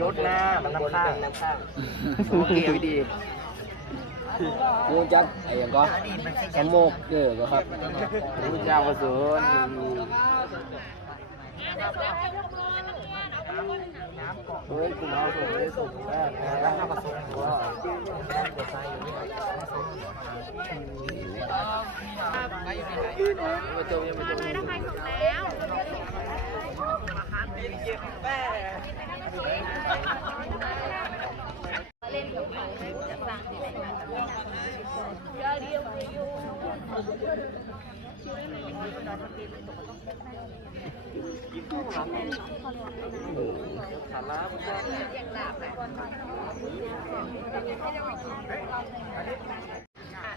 ยศนะมันน้ำข้างน้ำข้างโอเคพี่ดีงูจักไอ้หยังก็สมโมกเด้อก็ครับพระเจ้าประเสริฐเฮ้ยคุณเอาส่งได้ส่งแรกนะแล้วข้าประสงค์ว่าอ่า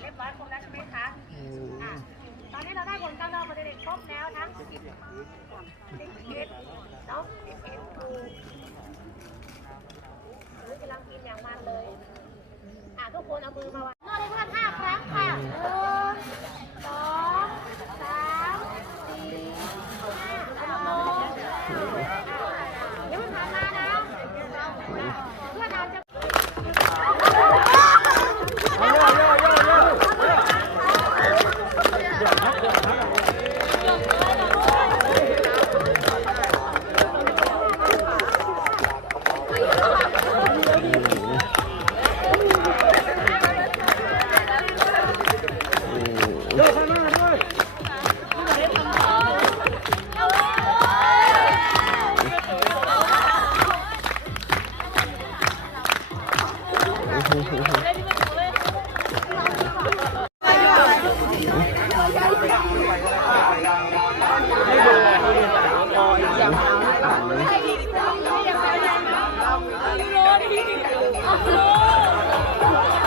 เรียบร้อยครบแล้วใช่ไหมคะตอนนี้เราได้ผลการดองประเด็นครบแล้วทั้งสิบเอ็ดเนาะสิบเอ็ดคูหรือกำลังกินอย่างมันเลย อะทุกคนเอ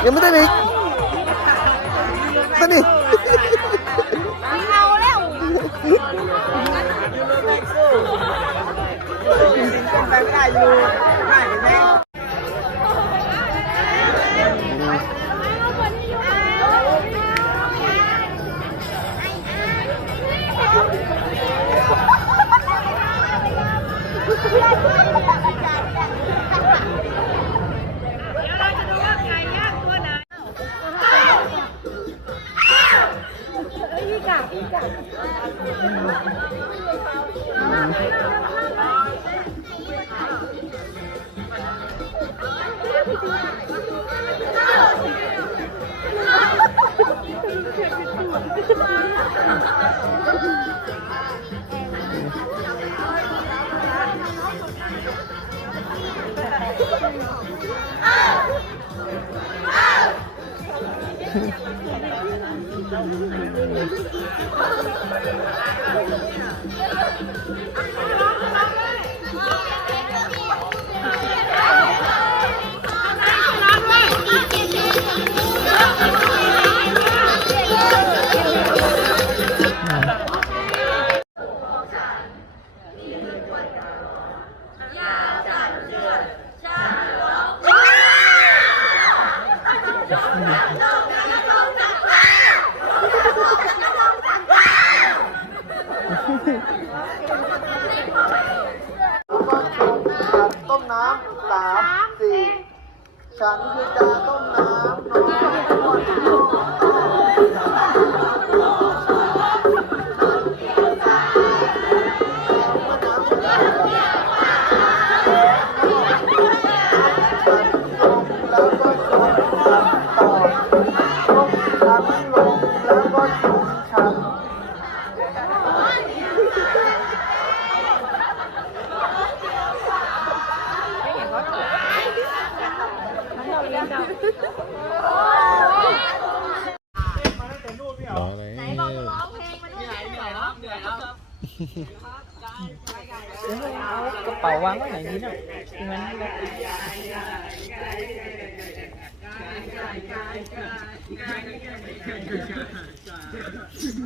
ยังไม่ได้อีกตอนนี่เอาแล้ว ต้ม ฉันคือจะต้มน้ำ เอากระเป๋าวางไว้ไหนนี้น่ะตรงนั้นนะ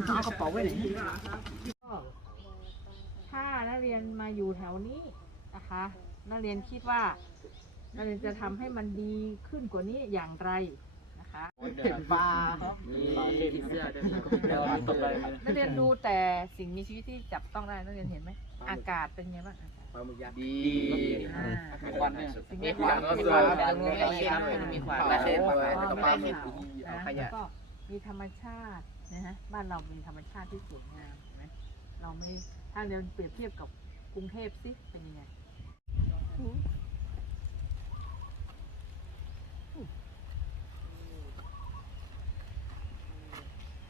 เอากระเป๋าไว้ไหนถ้านักเรียนมาอยู่แถวนี้นะคะนักเรียนคิดว่านักเรียนจะทำให้มันดีขึ้นกว่านี้อย่างไร นะคะเห็นปลามีผีเสื้อด้วยเดี๋ยวตกไปนักเรียนดูแต่สิ่งมีชีวิตที่จับต้องได้นักเรียนเห็นไหมอากาศเป็นไงบ้างอากาศลาหมึกยักษ์ดีอ่าควันเนี่ยสิ่งมีนี้ควันก็คือมีควันและเส้นปปลาลาแล้วก็ปลาหมึกนะขยะแล้วก็มีธรรมชาตินะฮะบ้านเรามีธรรมชาติที่สวยงามเห็นไหมเราไม่ถ้าเราเปรียบเทียบกับกรุงเทพสิเป็นยังไง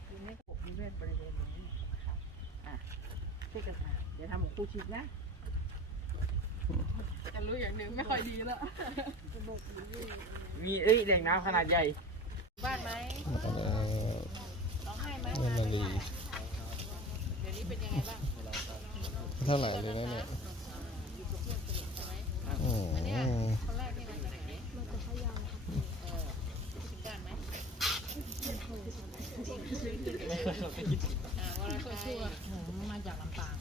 ทีนี้ผมมีเวทบริเวณนี้นะคะอะ ช่วยกันมาเดี๋ยวทำหมูคูชิกนะจะรู้อย่างหนึ่งไม่ค่อยดีแล้วมีเอ้ยแหล่งน้ำขนาดใหญ่ บ้านไหมมาแล้วร้องไห้ไหมเงินนาลีเดี๋ยวนี้เป็นยังไงบ้างเท่าไหร่เลยนะเนี่ยโอ้โหคนแรกนี่มาจากไหนมาจากพะเยาค่ะเออพิการไหมอ่าวันละใครมาจากลำปาง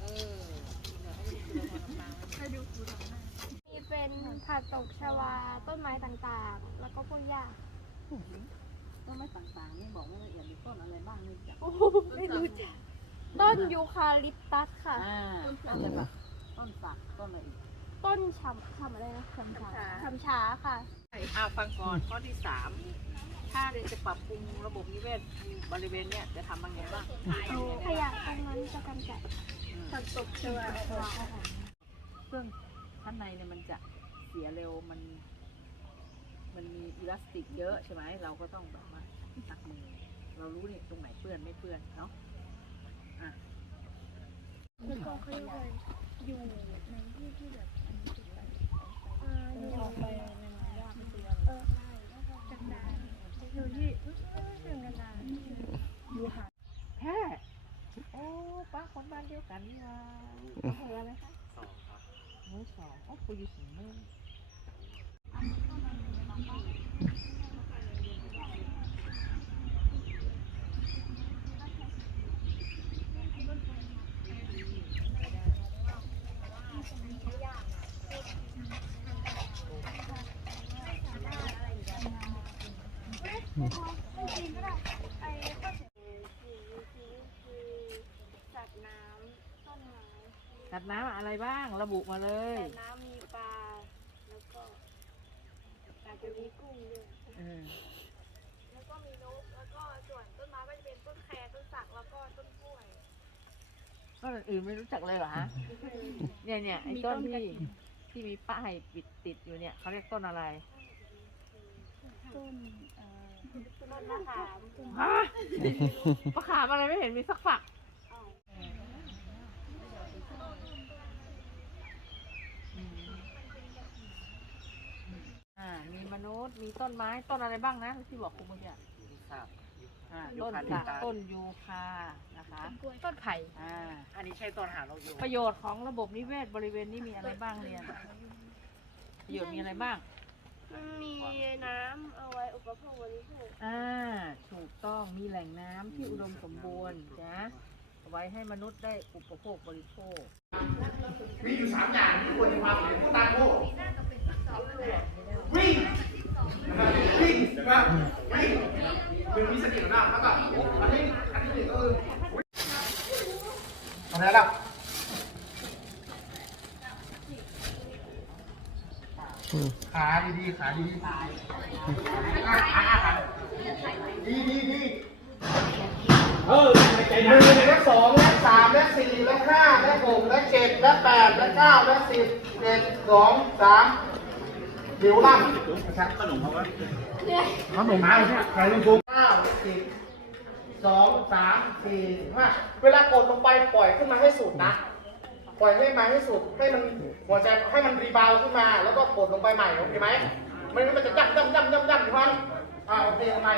เออเดี๋ยวให้ดูตัวละครลำปาง มีเป็นผักตบชวา ต้นไม้ต่างๆ แล้วก็พวกหญ้าต้นไม้ต่างๆนี่บอกว่าละเอียดมีต้นอะไรบ้างนี่จ้ะไม่รู้จักต้นยูคาลิปตัสค่ะ อ่าต้นแบบต้นสักต้นอะไรอีกต้นฉ่ำฉ่ำอะไรนะฉ่ำฉาฉ่ำฉาค่ะ อ่าฟังก่อนข้อที่สามถ้าเรียนจะปรับปรุงระบบนิเวศบริเวณเนี้ยจะทำบางอย่างบ้างขยะตรงนั้นจะกำจัดผักตบชวาออกมาค่ะซึ่งข้างในเนี่ยมันจะเสียเร็วมัน มันมีอิลาสติกเยอะใช่ไหมเราก็ต้องแบบว่าตักมือ เรารู้เนี่ยตรงไหนเปื้อนไม่เปื้อนเนาะอะ แล้วก็เขาเรียกว่าอยู่ในที่ที่แบบอ่าอยู่ไปในน้ำยากเออใช่กันดารอยู่ที่ถึงกันดารอยู่ห่าง แพ้โอ้ป้าคนบ้านเดียวกันนี่ว่าอำเภออะไรคะสองครับหมู่สองโอ้คุยอยู่สูงเนิน จริงๆก็ได้ไอ้ข้อเสียคือคือสัตว์น้ำต้นไม้สัตว์น้ำอะไรบ้างระบุมาเลยสัตว์น้ำมีปลา แล้วก็อาจจะมีกุ้งด้วยเออแล้วก็มีนก แล้วก็ส่วนต้นไม้ก็จะเป็นต้นแครต้นสัก แล้วก็ต้นกล้วยต้นอื่นไม่รู้จักเลยเหรอฮะ เนี่ยเนี่ยไอ้ต้นที่ที่มีป้ายปิดติดอยู่เนี่ยเขาเรียกต้นอะไร ต้นเอ่อ ต้นมะขามฮะมะขามอะไรไม่เห็นมีสักฝักอ่ามีมนุษย์มีต้นไม้ต้นอะไรบ้างนะที่บอกคุณเมื่อกี้อ่าต้นสักต้นยูคานะคะ ต้นไผ่อ่า อันนี้ใช่ต้นหาเราอยู่ประโยชน์ของระบบนิเวศบริเวณนี้มีอะไรบ้างเรียนประโยชน์มีอะไรบ้าง มีน้ำเอาไว้อุปโภคบริโภคอ่า ถูกต้องมีแหล่งน้ำที่อุดมสมบูรณ์นะเอาไว้ให้มนุษย์ได้อุปโภคบริโภค มีอยู่สามอย่างที่ควรจะทำเป็นผู้ตาโง่วิ่งนะครับวิ่งนะครับวิ่งคือมีสติหน้าแล้วก็อันนี้อันที่หนึ่งก็คือทำอะไรล่ะ ขาดีๆขาดีๆอะอะอะดีดีดีเออหนึ่งและสองและสามและสี่และห้าและหกและเจ็ดและแปดและเก้าและสิบเจ็ดสองสามเดี๋ยวล่ำขนมเขาวะขนมมาเนี่ยใครลงทุนเก้าสิบสองสามสี่ห้าเวลากดลงไปปล่อยขึ้นมาให้สุดนะ ปล่อยให้มาให้สุด ให้มันหัวใจให้มันรีบาวขึ้นมา แล้วก็กดลงไปใหม่ โอเคไหมไม่งั้นมันจะย่ำย่ำย่ำย่ำย่ำอยู่พันอ่าโอเคทำไม